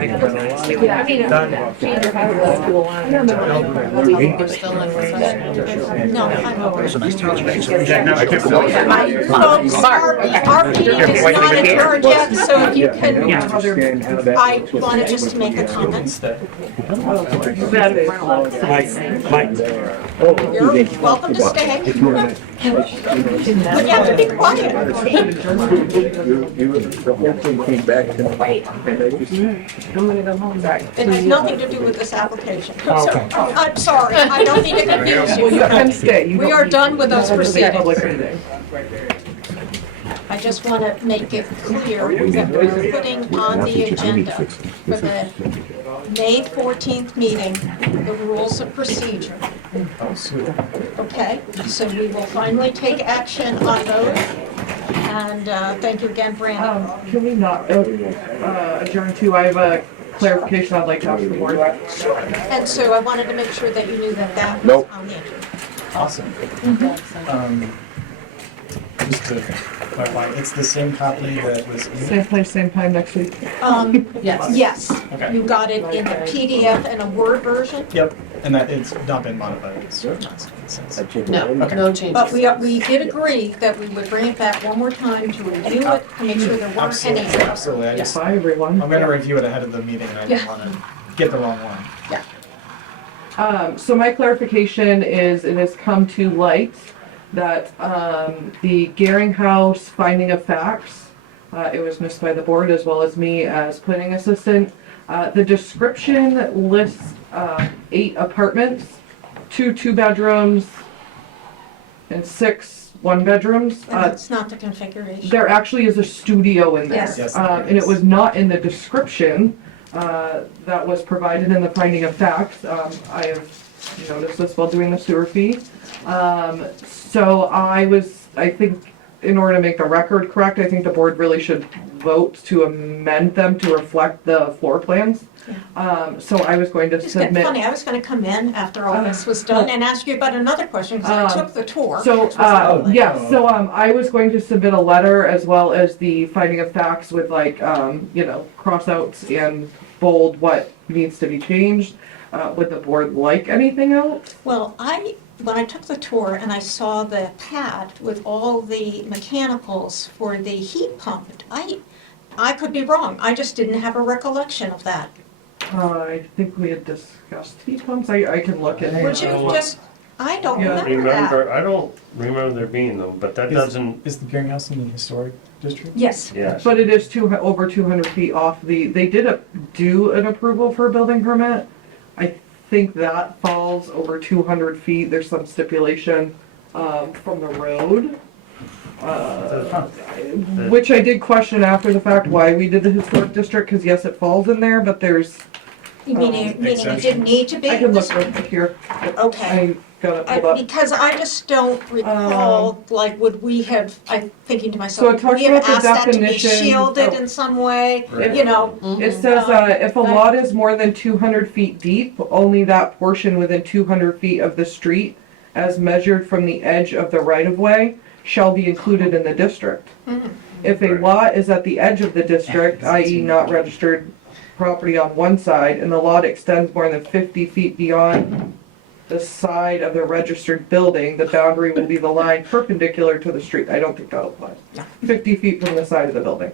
mean, We're still in session. No, I'm over. Hi. Folks, our meeting is not adjourned yet, so if you can, I wanted just to make a comment. You're welcome to stay. But you have to be quiet. The whole thing came back to It has nothing to do with this application. I'm sorry, I don't need to confuse Well, you you. can stay. You We don't are need done with those to have a public proceedings. meeting. I just want to make it clear that we're putting on the agenda for the May 14th meeting, the rules of procedure. Okay, so we will finally take action on those. And thank you again, Brandon. Can we not adjourn to, I have a clarification I'd like to ask the board. And so I wanted to make sure that you knew that that was Nope. on the agenda. Awesome. Just to clarify, it's the same copy that was emailed? Same place, same time next week. Yes. Yes, Okay. you got it in a PDF and a Word version, Yep, and that it's not been modified, it's not making sense. No, no changes. but we did agree that we would bring it back one more time to review it, to make sure there weren't any Absolutely, errors. absolutely. I just, Bye, everyone. I'm gonna review it ahead of the meeting and I didn't Yeah. wanna get the wrong one. So my clarification is, it has come to light that the Gehring House finding of facts, it was missed by the board as well as me as planning assistant. The description lists 8 apartments, 2 2-bedrooms, and 6 1-bedrooms. And that's not the configuration. There actually is a studio in there. Yes. Yes, there And it is. was not in the description that was provided in the finding of facts. I have noticed this while doing the sewer fee. So I think in order to make the record correct, I think the board really should vote to amend them to reflect the floor plans. So I was going to It's getting submit. funny, I was gonna come in after all this was done and ask you about another question, because I took the tour. So, which was lovely. yeah, so, I was going to submit a letter as well as the finding of facts with like, cross-outs and bold what needs to be changed. Would the board like anything else? Well, when I took the tour and I saw the pad with all the mechanicals for the heat pump, I could be wrong, I just didn't have a recollection of that. I think we had discussed heat pumps, I can look at. Would you just, I don't Yeah. remember that. I don't remember there being them, but that doesn't, Is the Gehring House in the historic district? Yes, yes. But it is over 200 feet off they did do an approval for a building permit. I think that falls over 200 feet, there's some stipulation, from the road. Which I did question after the fact why we did the historic district, because yes, it falls in there, but there's, meaning it didn't need to be? I can look right here. Okay. I got it pulled up. Because I just don't recall, like, would we have, I'm thinking to So it myself, would talks we have about the asked that to be definition- shielded oh. in some way? Right. You know, It says, if a lot is more than 200 feet deep, only that portion within 200 feet of the street, as measured from the edge of the right-of-way, shall be included in the district. If a lot is at the edge of the district, i.e. not registered property on one side, and the lot extends more than 50 feet beyond the side of the registered building, the boundary will be the line perpendicular to the street. I don't think that applies. 50 feet from the side of the building.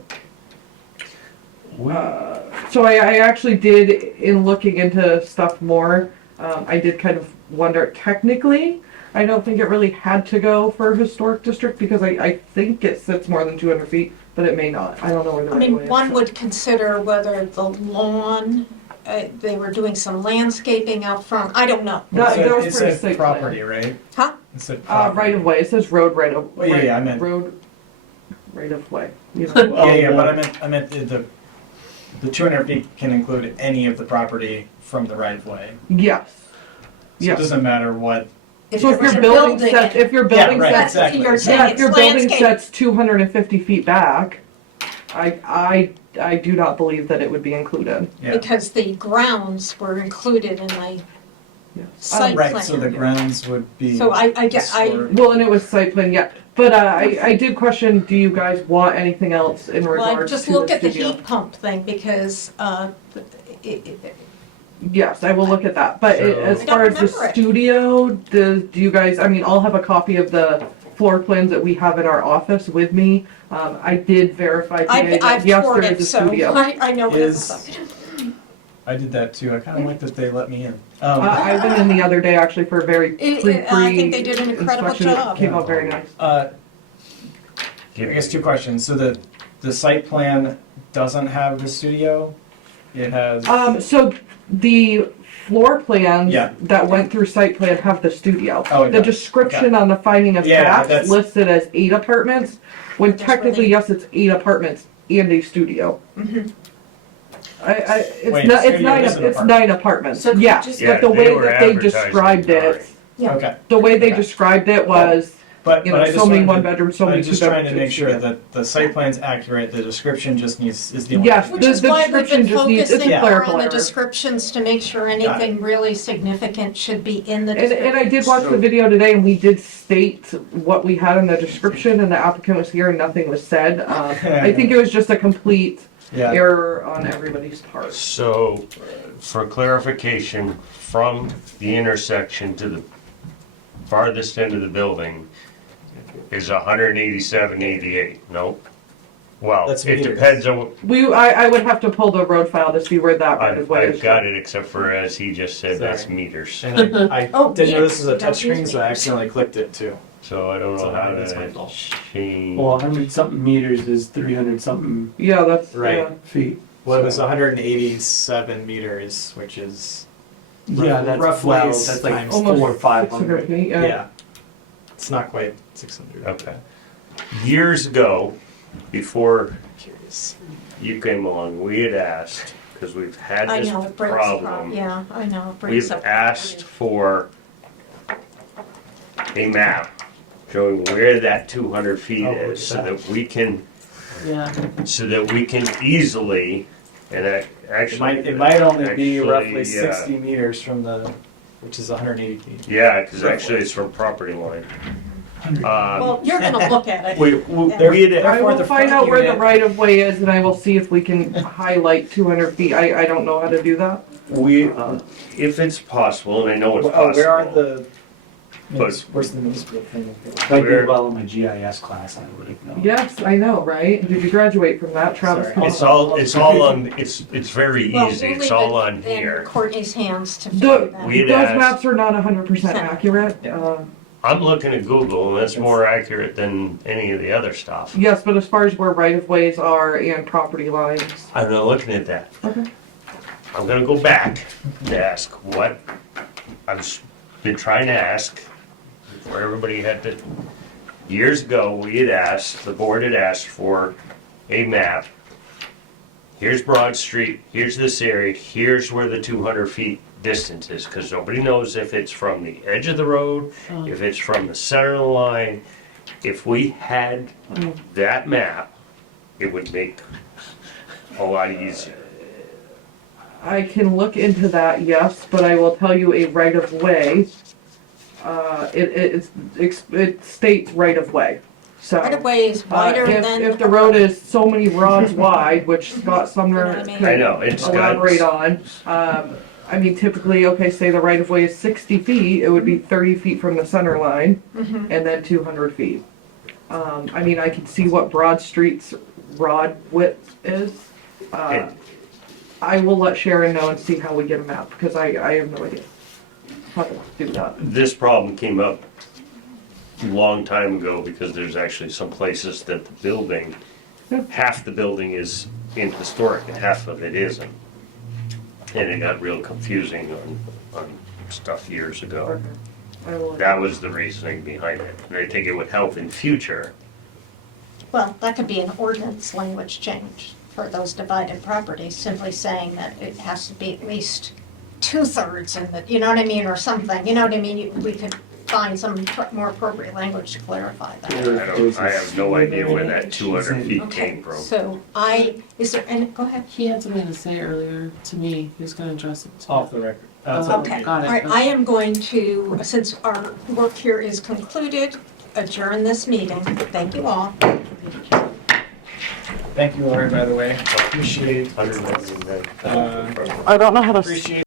So I actually did, in looking into stuff more, I did kind of wonder, technically, I don't think it really had to go for historic district, because I think it sits more than 200 feet, but it may not. I don't know where the I right mean, way is. one would consider whether the lawn, they were doing some landscaping out front, I don't know. That was It for the said site plan. property, right? Huh? It said property. Right of way, it says road right of. Oh, yeah, I meant- Road, right of way. You know. But I meant the 200 feet can include any of the property from the right of way. Yes. So it Yes. doesn't matter what, So if there was your a building building sets, in- if your building right, sets, That's what you're exactly. yeah, saying, if your it's building landscape. sets 250 feet back, I do not believe that it would be included. yeah. Because the grounds were included in my Yeah. site plan. Right, so the grounds would be. So I guess, historic. Well, and it was site plan, yeah. But I did question, do you guys want anything else in well, I regards to just the looked at the studio? heat pump thing, because, Yes, I will look at that. But So- as I far don't as the remember it. studio, do you guys, I mean, I'll have a copy of the floor plans that we have in our office with me. I did verify today that I've yes, toured there it, is a so studio. I know what it's Is- about. I did that too. I kind of like that they let me in. I went in the other day actually for a very I think they did an incredible inspection. It job. came out very nice. I guess 2 questions. So the site plan doesn't have the studio? It has, So the floor plans Yeah. that went through site plan have the studio. Oh, it The does. description on the finding of Yeah, facts that's- listed as 8 apartments, when That's where technically, they- yes, it's 8 apartments and a studio. Wait, It's studio nine, is an it's apartment. 9 apartments, So yeah, just- Yeah, but the they way were that they advertising described nine. it, Yeah. okay. the way they Okay. described it was, But, you but know, I just so many wanted to- one-bedrooms, so many I'm just two-bedrooms. trying to make sure that the site plan's accurate, the description just is the only. Yes, Which the is why we've description been just needs, it's focusing a more clerical on the error. descriptions to make sure anything really significant should be in the And description. I did watch the video today, and we did state what we had in the description, and the applicant was here, and nothing was said. I think it was just a complete Yeah. error on everybody's part. So, for clarification, from the intersection to the farthest end of the building is 187.88, no? Well, That's it meters. depends on, I would have to pull the road file to see where that right of way is. I've got it, except for, as he just said, that's Sorry. meters. And I Oh, didn't know yeah. this was a touchscreen, so I accidentally clicked it too. So I don't So know how that's my to fault. change. Well, 100 something meters is 300 something Yeah, that's, Right. yeah. feet. Well, it was 187 meters, which is Yeah, that's roughly well, that's like times Almost 400 or 600 500. feet, yeah. It's not quite 600. Okay. Years ago, before Curious. you came along, we had asked, because we've had I this know, it brings problem. yeah, I know, it brings We've up. asked for a map showing where that 200 feet Oh, is, so look at that we can, Yeah. easily, and actually. It might only be actually, roughly 60 meters from which is 180 feet. Yeah, because actually it's from property line. Well, you're gonna look at it. We had, I will the find front out where the unit- right of way is, and I will see if we can highlight 200 feet. I don't know how to do that. if it's possible, and I know it's Oh, where are possible. the? But- Where's the municipal thing? If I did well in my GIS class, I would have known. Yes, I know, right? Did you graduate from that, Travis? Sorry. It's all on, it's very Well, easy, we'll it's leave all it on in here. Courtney's hands to figure that. We- Those had asked- maps are not 100% accurate. I'm looking at Google, and that's more accurate than any of the other stuff. Yes, but as far as where right of ways are and property lines. I'm not looking at that. Okay. I'm gonna go back to ask what I've been trying to ask, before everybody had to, years ago, we had asked, the board had asked for a map. Here's Broad Street, here's this area, here's where the 200 feet distance is, because nobody knows if it's from the edge of the road, if it's from the center of the line. If we had that map, it would make a lot easier. I can look into that, yes, but I will tell you a right of way. It states right of way. So Right of way is wider than. if the road is so many rods wide, which Scott Sumner You know what I mean? could I know, it's got. elaborate on. I mean, typically, okay, say the right of way is 60 feet, it would be 30 feet from the center line, Mhm. and then 200 feet. I mean, I can see what Broad Street's rod width is. I will let Sharon know and see how we get a map, because I have no idea how to do that. This problem came up a long time ago because there's actually some places that the building, half the building is in historic and half of it isn't. And it got real confusing on stuff years ago. I will. That was the reasoning behind it. And I think it would help in future. Well, that could be an ordinance language change for those divided properties, simply saying that it has to be at least 2/3 in the, you know what I mean, or something, you know what I mean? We could find some more appropriate language to clarify that. I have no idea where that 200 feet Okay, came from. so is there any, go ahead. He had something to say earlier to me. He was gonna address it. Off the record. Okay, all Got it. right, I am going to, since our work here is concluded, adjourn this meeting. Thank you all. Thank you, Laurie, by the way. Appreciate. 199. Uh, I don't know how to appreciate